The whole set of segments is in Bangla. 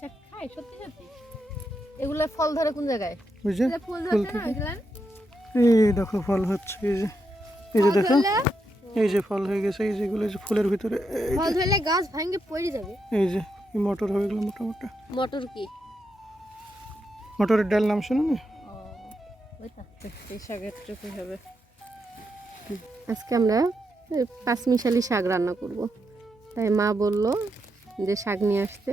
শাক খায় সত্যি সত্যি? এগুলা ফল ধরে কোন জায়গায়? ওই যে ফুল ফুল ধরছে না থেকে এগুলা? এই দেখো ফল হচ্ছে, এই যে দেখো এই যে ফল হয়ে গেছে, এই যেগুলো যে ফুলের ভিতরে ফল ধরলে গাছ ভাঙে পড়ে যাবে। এই যে মটর হবে এগুলো, মোটা মোটা মটর কি? মটরের ডাল নাম শুনো না? ওইটা এই শাকের টুকু হবে। আজকে আমরা পাঁচ মিশালি শাক রান্না করব, তাই মা বলল যে শাক নিয়ে আসতে।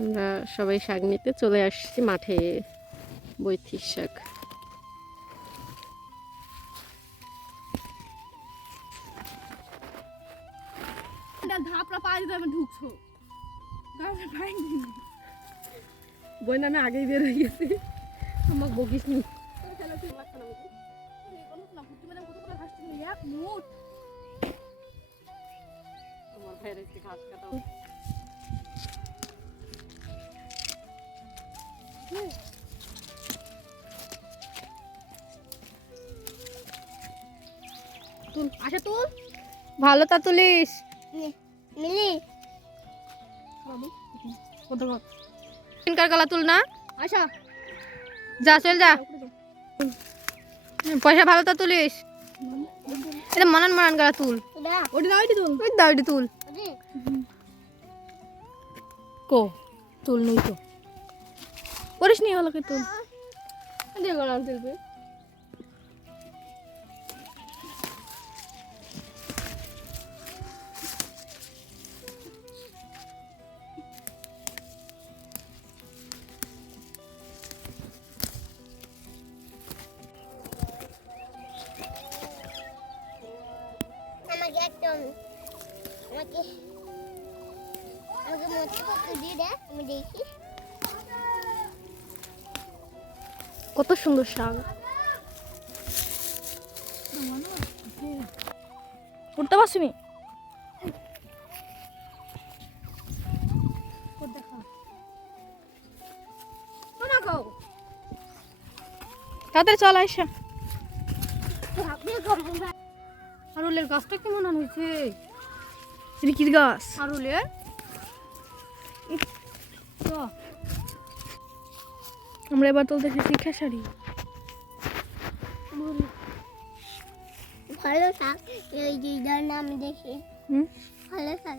আমরা সবাই শাক নিতে চলে আসছি মাঠে। বৈথির শাক। বই না, আমি আগেই বের হয়ে গেছি, আমাকে বকিস নি। তোমার ভাইয়ের একটু ঘাস কাটাও। তুল, আচ্ছা তুল, ভালো তা তুলিস। মিলি কার গলা তুল না, আচ্ছা যা চল যা, পয়সা ভালো তা তুলিস। এটা মনান মনান গলা তুল, ওটি দাওটি তুল, ওই দাওটি তুল। কো তুল নই তো করিস নি হলো কি তুল দিয়ে গলা তুলবে। আমাকে একদম আমাকে আমাকে মোটা করে দিয়ে দে, আমি দেখি। কত সুন্দর শাক, উঠতে পারছিনি। তাদের চল আইসা। আরুলের গাছটা কেমন হয়েছে? রিকির গাছ আরুলের। আমরা এবার তো দেখেছি খেসারি। ভালো শাক, এই যে যার নাম দেখি ভালো শাক।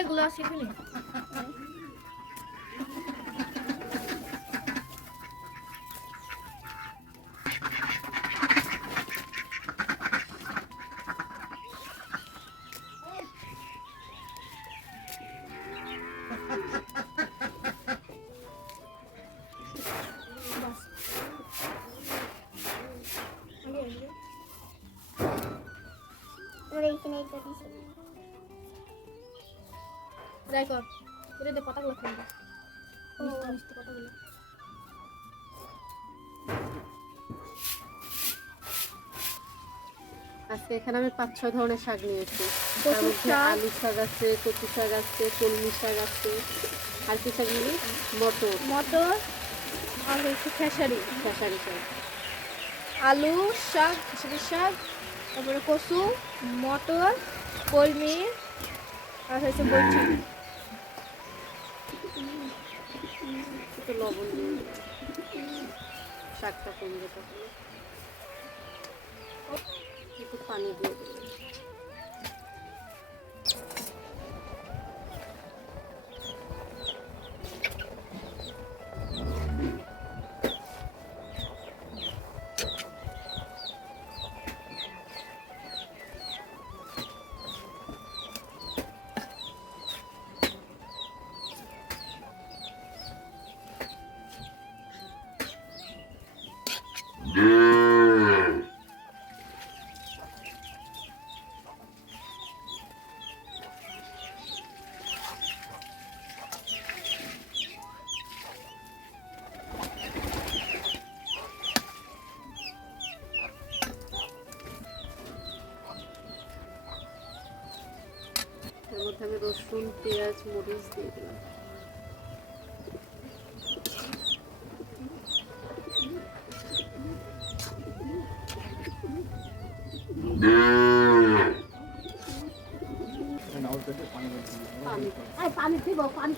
এগুলো সেখানে কর করে দে পাতাগুলো খেলবে। মিষ্টি পাতাগুলো আজকে এখানে আমি 5-6 ধরনের শাক নিয়েছি। তার মধ্যে আলু শাক আছে, কচু শাক আছে, কলমি শাক আছে, আর কি শাক নিলি? মটর মটর আর হচ্ছে খেসারি খেসারি শাক, আলু শাক, খেসারি শাক, তারপরে কচু, মটর, কলমি আর হচ্ছে বইটি। একটু লবণ দিয়ে শাকটা কমবে, তখন একটু পানি দিয়ে দেবে। এখানে রসুন, পেঁয়াজ, মরিচ দিয়ে দিলাম। পানি দিব, পানি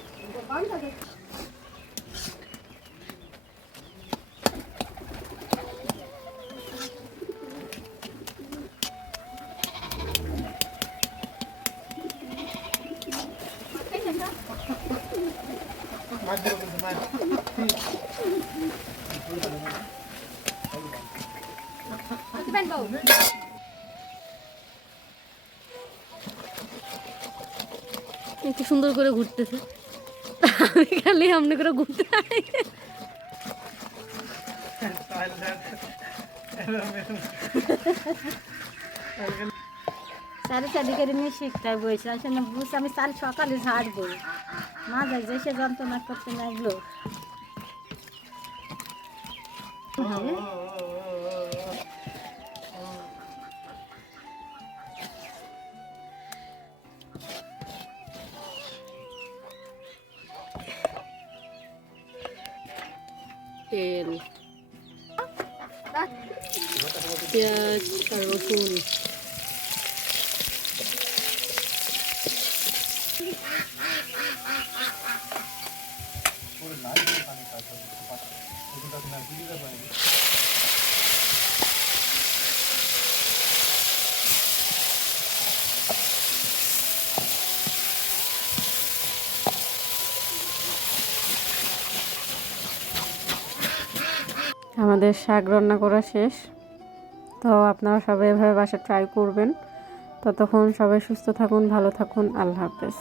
একটু সুন্দর করে ঘুরতেছে, আমি খালি আমনে করে ঘুরতে চারি চারিকে নিয়ে শিখতে বইছে আসলে বুঝছি আমি চাল সকালে ঝাড়বো মাঝে যে সে যন্ত্রণা করতে লাগলো। তেল, পেঁয়াজ আর রসুন। আমাদের শাক রান্না করা শেষ। তো আপনারা সবাই এভাবে বাসায় ট্রাই করবেন। ততক্ষণ সবাই সুস্থ থাকুন, ভালো থাকুন। আল্লাহ হাফেজ।